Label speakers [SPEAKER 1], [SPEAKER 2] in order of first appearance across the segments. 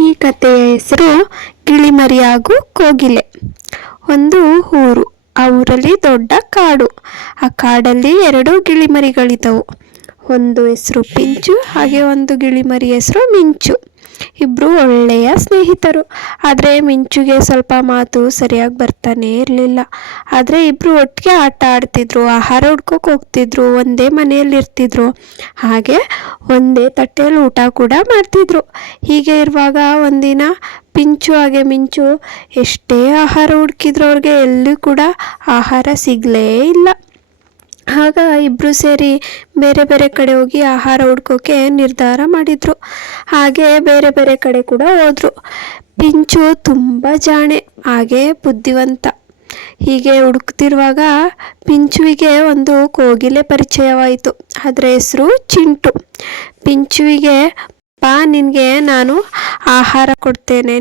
[SPEAKER 1] ಈ ಕಥೆಯ ಹೆಸರು ಗಿಳಿಮರಿ ಹಾಗೂ ಕೋಗಿಲೆ. ಒಂದು ಊರು, ಆ ಊರಲ್ಲಿ ದೊಡ್ಡ ಕಾಡು. ಆ ಕಾಡಲ್ಲಿ ಎರಡು ಗಿಳಿಮರಿಗಳಿದ್ದವು ಒಂದು ಹೆಸರು ಪಿಂಚು, ಹಾಗೆ ಒಂದು ಗಿಳಿಮರಿ ಹೆಸರು ಮಿಂಚು. ಇಬ್ಬರು ಒಳ್ಳೆಯ ಸ್ನೇಹಿತರು. ಆದರೆ ಮಿಂಚುಗೆ ಸ್ವಲ್ಪ ಮಾತು ಸರಿಯಾಗಿ ಬರ್ತಾನೇ ಇರಲಿಲ್ಲ. ಆದರೆ ಇಬ್ಬರು ಒಟ್ಟಿಗೆ ಆಟ ಆಡ್ತಿದ್ರು, ಆಹಾರ ಹುಡ್ಕೋಕೆ ಹೋಗ್ತಿದ್ರು, ಒಂದೇ ಮನೆಯಲ್ಲಿ ಇರ್ತಿದ್ರು. ಹಾಗೆ ಒಂದೇ ತಟ್ಟೆಯಲ್ಲಿ ಊಟ ಕೂಡ ಮಾಡ್ತಿದ್ರು. ಹೀಗೆ ಇರುವಾಗ ಒಂದಿನ ಪಿಂಚು ಹಾಗೆ ಮಿಂಚು ಎಷ್ಟೇ ಆಹಾರ ಹುಡುಕಿದ್ರು ಅವ್ರಿಗೆ ಎಲ್ಲೂ ಕೂಡ ಆಹಾರ ಸಿಗಲೇ ಇಲ್ಲ. ಆಗ ಇಬ್ಬರು ಸೇರಿ ಬೇರೆ ಬೇರೆ ಕಡೆ ಹೋಗಿ ಆಹಾರ ಹುಡ್ಕೋಕೆ ನಿರ್ಧಾರ ಮಾಡಿದರು. ಹಾಗೆ ಬೇರೆ ಬೇರೆ ಕಡೆ ಕೂಡ ಹೋದರು. ಪಿಂಚು ತುಂಬ ಜಾಣೆ, ಹಾಗೆ ಬುದ್ಧಿವಂತ. ಹೀಗೆ ಹುಡುಕ್ತಿರುವಾಗ ಪಿಂಚುವಿಗೆ ಒಂದು ಕೋಗಿಲೆ ಪರಿಚಯವಾಯಿತು. ಅದರ ಹೆಸರು ಚಿಂಟು. ಪಿಂಚುವಿಗೆ ಪಾ ನಿನಗೆ, ನಾನು ಆಹಾರ ಕೊಡ್ತೇನೆ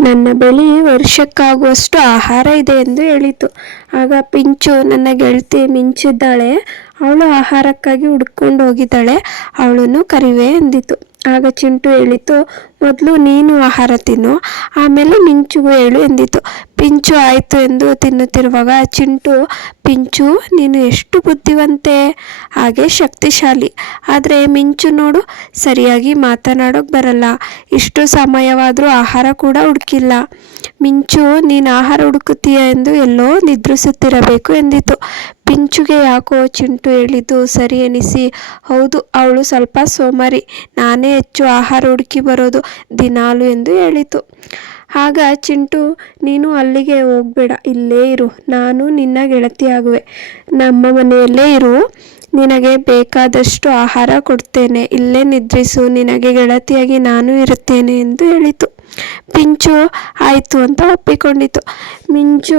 [SPEAKER 1] ನನ್ನ ಬಳಿ ವರ್ಷಕ್ಕಾಗುವಷ್ಟು ಆಹಾರ ಇದೆ ಎಂದು ಹೇಳಿತು. ಆಗ ಪಿಂಚು ನನ್ನ ಗೆಳತಿ ಮಿಂಚಿದ್ದಾಳೆ. ಅವಳು ಆಹಾರಕ್ಕಾಗಿ ಹುಡ್ಕೊಂಡು ಹೋಗಿದ್ದಾಳೆ. ಅವಳನ್ನು ಕರಿವೆ ಎಂದಿತು. ಆಗ ಚಿಂಟು ಹೇಳಿತು, ಮೊದಲು ನೀನು ಆಹಾರ ತಿನ್ನು, ಆಮೇಲೆ ಮಿಂಚುಗೂ ಹೇಳು ಎಂದಿತು. ಪಿಂಚು ಆಯಿತು ಎಂದು ತಿನ್ನುತ್ತಿರುವಾಗ ಚಿಂಟು, ಪಿಂಚು, ನೀನು ಎಷ್ಟು ಬುದ್ಧಿವಂತೆ, ಹಾಗೆ ಶಕ್ತಿಶಾಲಿ. ಆದರೆ ಮಿಂಚು ನೋಡು, ಸರಿಯಾಗಿ ಮಾತನಾಡೋಕೆ ಬರಲ್ಲ. ಇಷ್ಟು ಸಮಯವಾದರೂ ಆಹಾರ ಕೂಡ ಹುಡುಕಿಲ್ಲ. ಮಿಂಚು, ನೀನು ಆಹಾರ ಹುಡುಕುತ್ತೀಯ ಎಂದು ಎಲ್ಲೋ ನಿದ್ರಿಸುತ್ತಿರಬೇಕು ಎಂದಿತು. ಪಿಂಚುಗೆ ಯಾಕೋ ಚಿಂಟು ಹೇಳಿದ್ದು ಸರಿ ಎನಿಸಿ, ಹೌದು, ಅವಳು ಸ್ವಲ್ಪ ಸೋಮಾರಿ, ನಾನೇ ಹೆಚ್ಚು ಆಹಾರ ಹುಡುಕಿ ಬರೋದು ದಿನಾಲು ಎಂದು ಹೇಳಿತು. ಆಗ ಚಿಂಟು, ನೀನು ಅಲ್ಲಿಗೆ ಹೋಗಬೇಡ, ಇಲ್ಲೇ ಇರು, ನಾನು ನಿನ್ನ ಗೆಳತಿಯಾಗುವೆ ನಮ್ಮ ಮನೆಯಲ್ಲೇ ಇರು, ನಿನಗೆ ಬೇಕಾದಷ್ಟು ಆಹಾರ ಕೊಡ್ತೇನೆ, ಇಲ್ಲೇ ನಿದ್ರಿಸು, ನಿನಗೆ ಗೆಳತಿಯಾಗಿ ನಾನು ಇರುತ್ತೇನೆ ಎಂದು ಹೇಳಿತು. ಪಿಂಚು ಆಯಿತು ಅಂತ ಒಪ್ಪಿಕೊಂಡಿತು. ಮಿಂಚು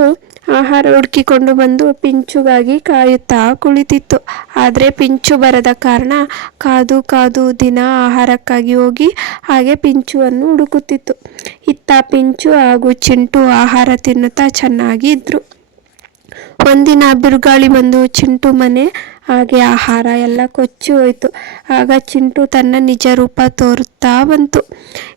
[SPEAKER 1] ಆಹಾರ ಹುಡುಕಿಕೊಂಡು ಬಂದು ಪಿಂಚುಗಾಗಿ ಕಾಯುತ್ತಾ ಕುಳಿತಿತ್ತು. ಆದರೆ ಪಿಂಚು ಬರದ ಕಾರಣ ಕಾದು ಕಾದು ದಿನ ಆಹಾರಕ್ಕಾಗಿ ಹೋಗಿ ಹಾಗೆ ಪಿಂಚುವನ್ನು ಹುಡುಕುತ್ತಿತ್ತು. ಇತ್ತ ಪಿಂಚು ಹಾಗೂ ಚಿಂಟು ಆಹಾರ ತಿನ್ನುತ್ತಾ ಚೆನ್ನಾಗಿ ಇದ್ರು. ಒಂದಿನ ಬಿರುಗಾಳಿ ಬಂದು ಚಿಂಟು ಮನೆ ಹಾಗೆ ಆಹಾರ ಎಲ್ಲ ಕೊಚ್ಚಿ ಹೋಯಿತು. ಆಗ ಚಿಂಟು ತನ್ನ ನಿಜ ರೂಪ ತೋರುತ್ತಾ ಬಂತು.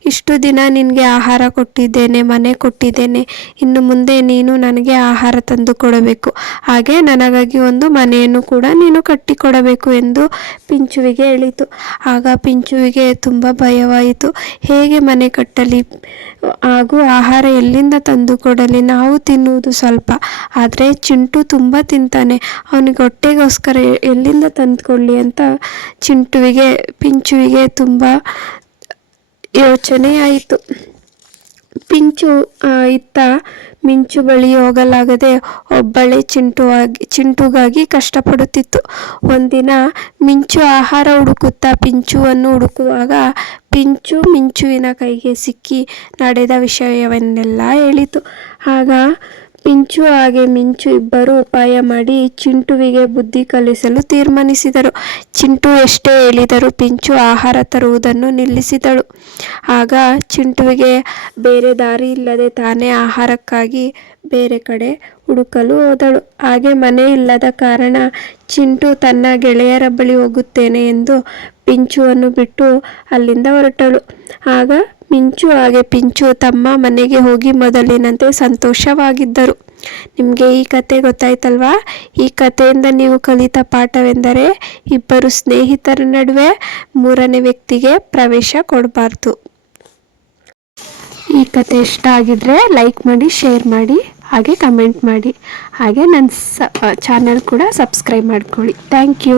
[SPEAKER 1] ಇಷ್ಟು ದಿನ ನಿನಗೆ ಆಹಾರ ಕೊಟ್ಟಿದ್ದೇನೆ, ಮನೆ ಕೊಟ್ಟಿದ್ದೇನೆ. ಇನ್ನು ಮುಂದೆ ನೀನು ನನಗೆ ಆಹಾರ ತಂದು ಕೊಡಬೇಕು. ಹಾಗೆ ನನಗಾಗಿ ಒಂದು ಮನೆಯನ್ನು ಕೂಡ ನೀನು ಕಟ್ಟಿಕೊಡಬೇಕು ಎಂದು ಪಿಂಚುವಿಗೆ ಹೇಳಿತು. ಆಗ ಪಿಂಚುವಿಗೆ ತುಂಬ ಭಯವಾಯಿತು. ಹೇಗೆ ಮನೆ ಕಟ್ಟಲಿ? ಹಾಗೂ ಆಹಾರ ಎಲ್ಲಿಂದ ತಂದು ಕೊಡಲಿ? ನಾವು ತಿನ್ನುವುದು ಸ್ವಲ್ಪ. ಆದರೆ ಚಿಂಟು ತುಂಬ ತಿಂತಾನೆ. ಅವನಿಗೆ ಹೊಟ್ಟೆಗೋಸ್ಕರ ಎಲ್ಲಿಂದ ತಂದುಕೊಳ್ಳಿ ಅಂತ ಚಿಂಟುವಿಗೆ ಪಿಂಚುವಿಗೆ ತುಂಬ ಯೋಚನೆಯಾಯಿತು ಪಿಂಚು ಆ, ಇತ್ತ ಮಿಂಚು ಬಳಿ ಹೋಗಲಾಗದೆ ಒಬ್ಬಳೇ ಚಿಂಟುವಾಗಿ ಚಿಂಟುಗಾಗಿ ಕಷ್ಟಪಡುತ್ತಿತ್ತು. ಒಂದಿನ ಮಿಂಚು ಆಹಾರ ಹುಡುಕುತ್ತಾ ಪಿಂಚುವನ್ನು ಹುಡುಕುವಾಗ ಪಿಂಚು ಮಿಂಚುವಿನ ಕೈಗೆ ಸಿಕ್ಕಿ ನಡೆದ ವಿಷಯವನ್ನೆಲ್ಲ ಹೇಳಿತು. ಆಗ ಪಿಂಚು ಹಾಗೆ ಮಿಂಚು ಇಬ್ಬರು ಉಪಾಯ ಮಾಡಿ ಚಿಂಟುವಿಗೆ ಬುದ್ಧಿ ಕಲಿಸಲು ತೀರ್ಮಾನಿಸಿದರು. ಚಿಂಟು ಎಷ್ಟೇ ಹೇಳಿದರೂ ಪಿಂಚು ಆಹಾರ ತರುವುದನ್ನು ನಿಲ್ಲಿಸಿದಳು. ಆಗ ಚಿಂಟುವಿಗೆ ಬೇರೆ ದಾರಿ ಇಲ್ಲದೆ ತಾನೇ ಆಹಾರಕ್ಕಾಗಿ ಬೇರೆ ಕಡೆ ಹುಡುಕಲು ಹೋದಳು. ಹಾಗೆ ಮನೆ ಇಲ್ಲದ ಕಾರಣ ಚಿಂಟು ತನ್ನ ಗೆಳೆಯರ ಬಳಿ ಹೋಗುತ್ತೇನೆ ಎಂದು ಪಿಂಚುವನ್ನು ಬಿಟ್ಟು ಅಲ್ಲಿಂದ ಹೊರಟಳು. ಆಗ ಮಿಂಚು ಹಾಗೆ ಪಿಂಚು ತಮ್ಮ ಮನೆಗೆ ಹೋಗಿ ಮೊದಲಿನಂತೆ ಸಂತೋಷವಾಗಿದ್ದರು. ನಿಮಗೆ ಈ ಕತೆ ಗೊತ್ತಾಯ್ತಲ್ವಾ? ಈ ಕಥೆಯಿಂದ ನೀವು ಕಲಿತ ಪಾಠವೆಂದರೆ ಇಬ್ಬರು ಸ್ನೇಹಿತರ ನಡುವೆ ಮೂರನೇ ವ್ಯಕ್ತಿಗೆ ಪ್ರವೇಶ ಕೊಡಬಾರ್ದು. ಈ ಕತೆ ಇಷ್ಟ ಆಗಿದ್ರೆ ಲೈಕ್ ಮಾಡಿ, ಶೇರ್ ಮಾಡಿ, ಹಾಗೆ ಕಮೆಂಟ್ ಮಾಡಿ. ಹಾಗೆ ನನ್ನ ಸ, ಚಾನಲ್ ಕೂಡ ಸಬ್ಸ್ಕ್ರೈಬ್ ಮಾಡ್ಕೊಳ್ಳಿ. Thank you.